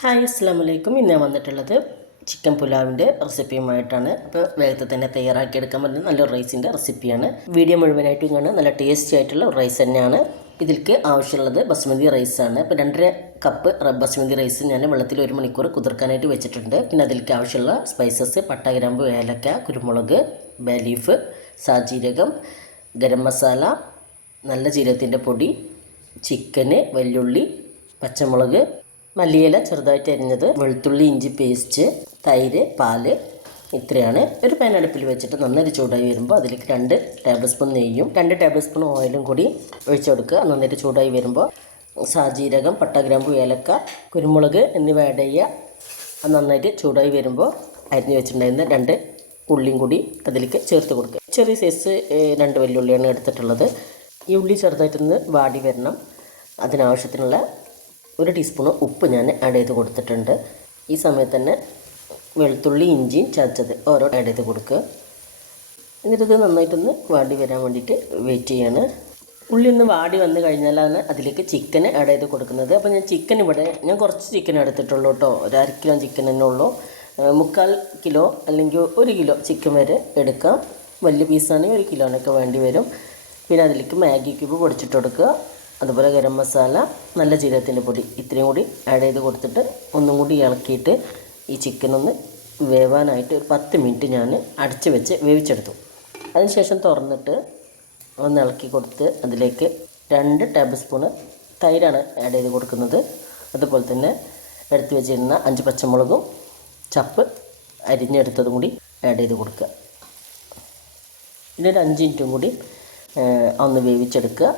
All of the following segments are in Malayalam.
ഹായ് അസ്സാം വലൈക്കും ഇന്ന് ഞാൻ വന്നിട്ടുള്ളത് ചിക്കൻ പുലാവിന്റെ റെസിപ്പിയുമായിട്ടാണ്. അപ്പോൾ വേഗത്തിൽ തന്നെ തയ്യാറാക്കിയെടുക്കാൻ പറ്റുന്ന നല്ല റൈസിന്റെ റെസിപ്പിയാണ്. വീഡിയോ മുഴുവനായിട്ടും ഇങ്ങനെ നല്ല ടേസ്റ്റി ആയിട്ടുള്ള റൈസ് തന്നെയാണ്. ഇതിലേക്ക് ആവശ്യമുള്ളത് ബസ്മതി റൈസാണ്. അപ്പോൾ രണ്ടര കപ്പ് ബസ്മതി റൈസ് ഞാൻ വെള്ളത്തിൽ ഒരു മണിക്കൂർ കുതിർക്കാനായിട്ട് വെച്ചിട്ടുണ്ട്. പിന്നെ അതിലേക്ക് ആവശ്യമുള്ള സ്പൈസസ് പട്ട ഗ്രാമ്പ് ഏലക്ക കുരുമുളക് ബലീഫ് ലീഫ് സാജീരകം ഗരം മസാല നല്ല ജീരകത്തിന്റെ പൊടി ചിക്കന് വെല്ലുള്ളി പച്ചമുളക് മല്ലിയില ചെറുതായിട്ട് അരിഞ്ഞത് വെളുത്തുള്ളി ഇഞ്ചി പേസ്റ്റ് തൈര് പാൽ ഇത്രയാണ്. ഒരു പാൻ അടുപ്പിൽ വെച്ചിട്ട് നന്നായിട്ട് ചൂടായി വരുമ്പോൾ അതിലേക്ക് രണ്ട് ടേബിൾ സ്പൂൺ നെയ്യും രണ്ട് ടേബിൾ സ്പൂൺ ഓയിലും കൂടി ഒഴിച്ചു കൊടുക്കുക. നന്നായിട്ട് ചൂടായി വരുമ്പോൾ സാജീരകം പട്ടഗ്രാമ്പു ഏലക്ക കുരുമുളക് എന്നിവ ആഡ് ചെയ്യുക. നന്നായിട്ട് ചൂടായി വരുമ്പോൾ അരിഞ്ഞു വെച്ചിട്ടുണ്ടായിരുന്ന രണ്ട് ഉള്ളിയും കൂടി അതിലേക്ക് ചേർത്ത് കൊടുക്കുക. ചെറിയ സൈസ് രണ്ട് വലിയ ഉള്ളിയാണ് എടുത്തിട്ടുള്ളത്. ഈ ഉള്ളി ചെറുതായിട്ടൊന്ന് വാടി വരണം. അതിനാവശ്യത്തിനുള്ള ഒരു ടീസ്പൂൺ ഉപ്പ് ഞാൻ ആഡ് ചെയ്ത് കൊടുത്തിട്ടുണ്ട്. ഈ സമയത്ത് തന്നെ വെളുത്തുള്ളി ഇഞ്ചിയും ചതച്ചത് ഓരോ ആഡ് ചെയ്ത് കൊടുക്കുക. എന്നിട്ടിത് നന്നായിട്ടൊന്ന് വാടി വരാൻ വേണ്ടിയിട്ട് വെയിറ്റ് ചെയ്യാണ്. ഉള്ളി ഒന്ന് വാടി വന്നു കഴിഞ്ഞാലാണ് അതിലേക്ക് ചിക്കൻ ആഡ് ചെയ്ത് കൊടുക്കുന്നത്. അപ്പോൾ ഞാൻ ചിക്കൻ ഇവിടെ ഞാൻ കുറച്ച് ചിക്കൻ എടുത്തിട്ടുള്ളൂ കേട്ടോ ഒരു അര കിലോ ചിക്കൻ തന്നെ ഉള്ളൂ. മുക്കാൽ കിലോ അല്ലെങ്കിൽ ഒരു കിലോ ചിക്കൻ വരെ എടുക്കാം. വലിയ പീസാണെങ്കിൽ ഒരു കിലോനൊക്കെ വേണ്ടി വരും. പിന്നെ അതിലേക്ക് മാഗി ക്യൂബ് പൊടിച്ചിട്ട് കൊടുക്കുക. അതുപോലെ ഗരം മസാല നല്ല ജീരകത്തിന്റെ പൊടി ഇത്രയും കൂടി ആഡ് ചെയ്ത് കൊടുത്തിട്ട് ഒന്നും കൂടി ഇളക്കിയിട്ട് ഈ ചിക്കൻ ഒന്ന് വേവാനായിട്ട് ഒരു പത്ത് മിനിറ്റ് ഞാൻ അടച്ച് വെച്ച് വേവിച്ചെടുത്തു. അതിനുശേഷം തുറന്നിട്ട് ഒന്ന് ഇളക്കി കൊടുത്ത് അതിലേക്ക് രണ്ട് ടേബിൾ സ്പൂണ് തൈരാണ് ആഡ് ചെയ്ത് കൊടുക്കുന്നത്. അതുപോലെ തന്നെ എടുത്ത് വെച്ചിരുന്ന അഞ്ച് പച്ചമുളകും ചപ്പ് അരിഞ്ഞെടുത്തതും കൂടി ആഡ് ചെയ്ത് കൊടുക്കുക. പിന്നെ ഒരു അഞ്ച് മിനിറ്റും കൂടി ഒന്ന് വേവിച്ചെടുക്കുക.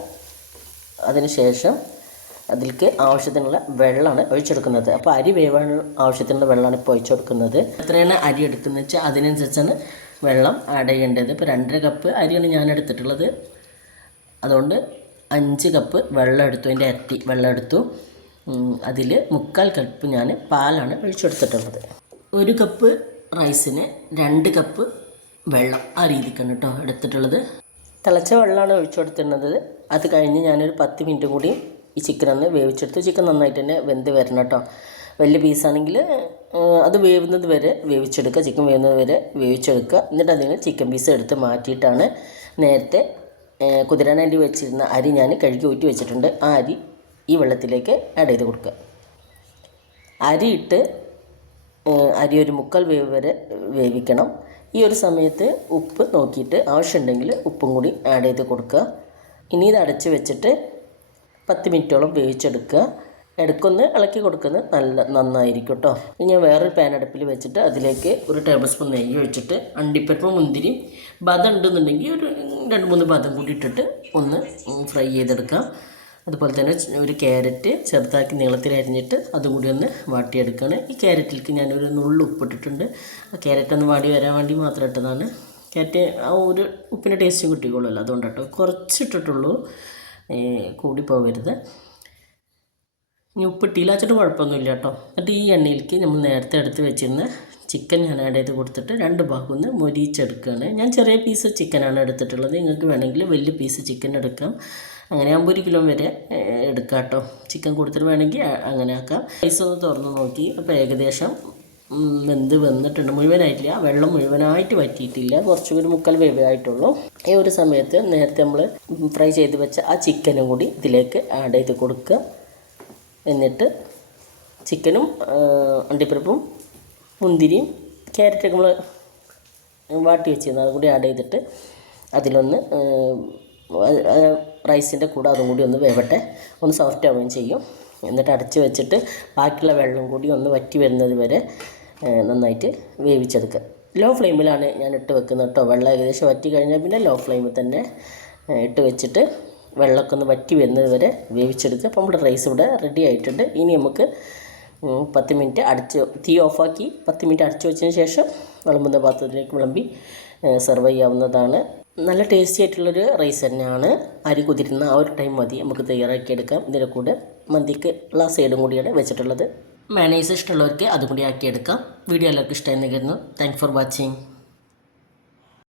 അതിനുശേഷം അതിലേക്ക് ആവശ്യത്തിനുള്ള വെള്ളമാണ് ഒഴിച്ചെടുക്കുന്നത്. അപ്പോൾ അരി വേവാൻ ആവശ്യത്തിനുള്ള വെള്ളമാണ് ഇപ്പോൾ ഒഴിച്ചെടുക്കുന്നത്. എത്രയാണ് അരി എടുക്കുന്നത് വെച്ചാൽ അതിനനുസരിച്ചാണ് വെള്ളം ആഡ് ചെയ്യേണ്ടത്. ഇപ്പോൾ രണ്ടര കപ്പ് അരിയാണ് ഞാൻ എടുത്തിട്ടുള്ളത്. അതുകൊണ്ട് അഞ്ച് കപ്പ് വെള്ളം എടുത്തു. അതിന്റെ ഇരട്ടി വെള്ളം എടുത്തു. അതിൽ മുക്കാൽ കപ്പ് ഞാൻ പാലാണ് ഒഴിച്ചെടുത്തിട്ടുള്ളത്. ഒരു കപ്പ് റൈസിന് രണ്ട് കപ്പ് വെള്ളം ആ രീതിക്കാണ് കേട്ടോ എടുത്തിട്ടുള്ളത്. തിളച്ച വെള്ളമാണ് ഒഴിച്ചു കൊടുത്തിരുന്നത് അത് കഴിഞ്ഞ് ഞാനൊരു പത്ത് മിനിറ്റ് കൂടി ഈ ചിക്കൻ ഒന്ന് വേവിച്ചെടുത്ത് ചിക്കൻ നന്നായിട്ട് തന്നെ വെന്ത് വരണം കേട്ടോ. വലിയ പീസാണെങ്കിൽ അത് വേവുന്നത് വരെ വേവിച്ചെടുക്കുക ചിക്കൻ വേവുന്നത് വരെ വേവിച്ചെടുക്കുക. എന്നിട്ട് അതിന് ചിക്കൻ പീസ് എടുത്ത് മാറ്റിയിട്ടാണ് നേരത്തെ കുതിരാനായിട്ട് വെച്ചിരുന്ന അരി ഞാൻ കഴുകി ഊറ്റി വെച്ചിട്ടുണ്ട്. ആ അരി ഈ വെള്ളത്തിലേക്ക് ആഡ് ചെയ്ത് കൊടുക്കുക. അരി ഇട്ട് അരി ഒരു മുക്കാൽ വേവ് വരെ വേവിക്കണം. ഈ ഒരു സമയത്ത് ഉപ്പ് നോക്കിയിട്ട് ആവശ്യമുണ്ടെങ്കിൽ ഉപ്പും കൂടി ആഡ് ചെയ്ത് കൊടുക്കുക. ഇനി ഇത് അടച്ച് വെച്ചിട്ട് പത്ത് മിനിറ്റോളം വേവിച്ചെടുക്കുക. ഇടയ്ക്കൊന്ന് ഇളക്കി കൊടുക്കുന്നത് നല്ല നന്നായിരിക്കും കേട്ടോ ഞാൻ വേറൊരു പാൻ അടുപ്പിൽ വെച്ചിട്ട് അതിലേക്ക് ഒരു ടേബിൾ സ്പൂൺ നെയ്യ് ഒഴിച്ചിട്ട് അണ്ടിപ്പരിപ്പ് മുന്തിരി ബദം ഉണ്ടെന്നുണ്ടെങ്കിൽ ഒരു രണ്ട് മൂന്ന് ബദം കൂടി ഇട്ടിട്ട് ഒന്ന് ഫ്രൈ ചെയ്തെടുക്കാം. അതുപോലെ തന്നെ ഒരു ക്യാരറ്റ് ചെറുതാക്കി നീളത്തിൽ അരിഞ്ഞിട്ട് അതും കൂടി ഒന്ന് വാട്ടിയെടുക്കുകയാണ്. ഈ ക്യാരറ്റിലേക്ക് ഞാനൊരു നുള്ളു ഉപ്പിട്ടിട്ടുണ്ട്. ആ ക്യാരറ്റ് ഒന്ന് വാടി വരാൻ വേണ്ടി മാത്രം ഇട്ടതാണ്. ക്യാരറ്റ് ആ ഒരു ഉപ്പിന്റെ ടേസ്റ്റ് കിട്ടിക്കോളുമല്ലോ. അതുകൊണ്ട് കേട്ടോ കുറച്ചിട്ടിട്ടുള്ളൂ കൂടി പോകരുത്. ഇനി ഉപ്പിട്ടില്ല വെച്ചിട്ട് കുഴപ്പമൊന്നുമില്ല കേട്ടോ എന്നിട്ട് ഈ എണ്ണയിലേക്ക് നമ്മൾ നേരത്തെ എടുത്ത് വെച്ചിരുന്ന ചിക്കൻ ഞാൻ ആഡ് ചെയ്ത് കൊടുത്തിട്ട് രണ്ട് ഭാഗം ഒന്ന് മൊരിച്ചെടുക്കുകയാണ് ഞാൻ ചെറിയ പീസ് ചിക്കനാണ് എടുത്തിട്ടുള്ളത്. നിങ്ങൾക്ക് വേണമെങ്കിൽ വലിയ പീസ് ചിക്കൻ എടുക്കാം. അങ്ങനെ ആകുമ്പോൾ കിലോ വരെ എടുക്കാം കേട്ടോ ചിക്കൻ കൊടുത്തിട്ട് വേണമെങ്കിൽ അങ്ങനെ ആക്കാം. പൈസ ഒന്ന് തുറന്ന് നോക്കി. അപ്പോൾ ഏകദേശം വെന്ത് വന്നിട്ടുണ്ട്. മുഴുവനായിട്ടില്ല. വെള്ളം മുഴുവനായിട്ട് വറ്റിയിട്ടില്ല. കുറച്ചുകൂടി മുക്കാൽ മുക്കൽ വേവായിട്ടുള്ളൂ ഈ ഒരു സമയത്ത് നേരത്തെ നമ്മൾ ഫ്രൈ ചെയ്ത് വെച്ച ആ ചിക്കനും കൂടി ഇതിലേക്ക് ആഡ് ചെയ്ത് കൊടുക്കുക. എന്നിട്ട് ചിക്കനും അണ്ടിപ്പരിപ്പും മുന്തിരിയും ക്യാരറ്റൊക്കെ നമ്മൾ വാട്ടി വെച്ചിരുന്നു. അതും കൂടി ആഡ് ചെയ്തിട്ട് അതിലൊന്ന് റൈസിന്റെ കൂടെ അതും കൂടി ഒന്ന് വേവട്ടെ. ഒന്ന് സോഫ്റ്റ് ആവുകയും ചെയ്യും. എന്നിട്ട് അടച്ച് വെച്ചിട്ട് ബാക്കിയുള്ള വെള്ളം കൂടി ഒന്ന് വറ്റി വരുന്നത് വരെ നന്നായിട്ട് വേവിച്ചെടുക്കുക ലോ ഫ്ലെയിമിലാണ് ഞാൻ ഇട്ട് വെക്കുന്നത് കേട്ടോ. വെള്ളം ഏകദേശം വറ്റി കഴിഞ്ഞാൽ പിന്നെ ലോ ഫ്ലെയിമിൽ തന്നെ ഇട്ട് വെച്ചിട്ട് വെള്ളമൊക്കെ ഒന്ന് വറ്റി വരുന്നത് വരെ വേവിച്ചെടുക്കുക അപ്പോൾ നമ്മുടെ റൈസ് ഇവിടെ റെഡി ആയിട്ടുണ്ട്. ഇനി നമുക്ക് പത്ത് മിനിറ്റ് അടച്ച് തീ ഓഫാക്കി പത്ത് മിനിറ്റ് അടച്ചു വെച്ചതിന് ശേഷം വിളമ്പുന്ന പാത്രത്തിലേക്ക് വിളമ്പി സെർവ് ചെയ്യാവുന്നതാണ്. നല്ല ടേസ്റ്റി ആയിട്ടുള്ളൊരു റൈസ് തന്നെയാണ്. അരി കുതിരുന്ന ആ ഒരു ടൈം മതി. നമുക്ക് തയ്യാറാക്കിയെടുക്കാം. ഇതിന്റെ കൂടെ മന്തിക്ക് ഉള്ള സൈഡും കൂടിയാണ് വെച്ചിട്ടുള്ളത്. മാനേഴ്സ് ഇഷ്ടമുള്ളവർക്ക് അതും കൂടി ആക്കിയെടുക്കാം. വീഡിയോ എല്ലാവർക്കും ഇഷ്ടമായി കരുതുന്നു. Thank for watching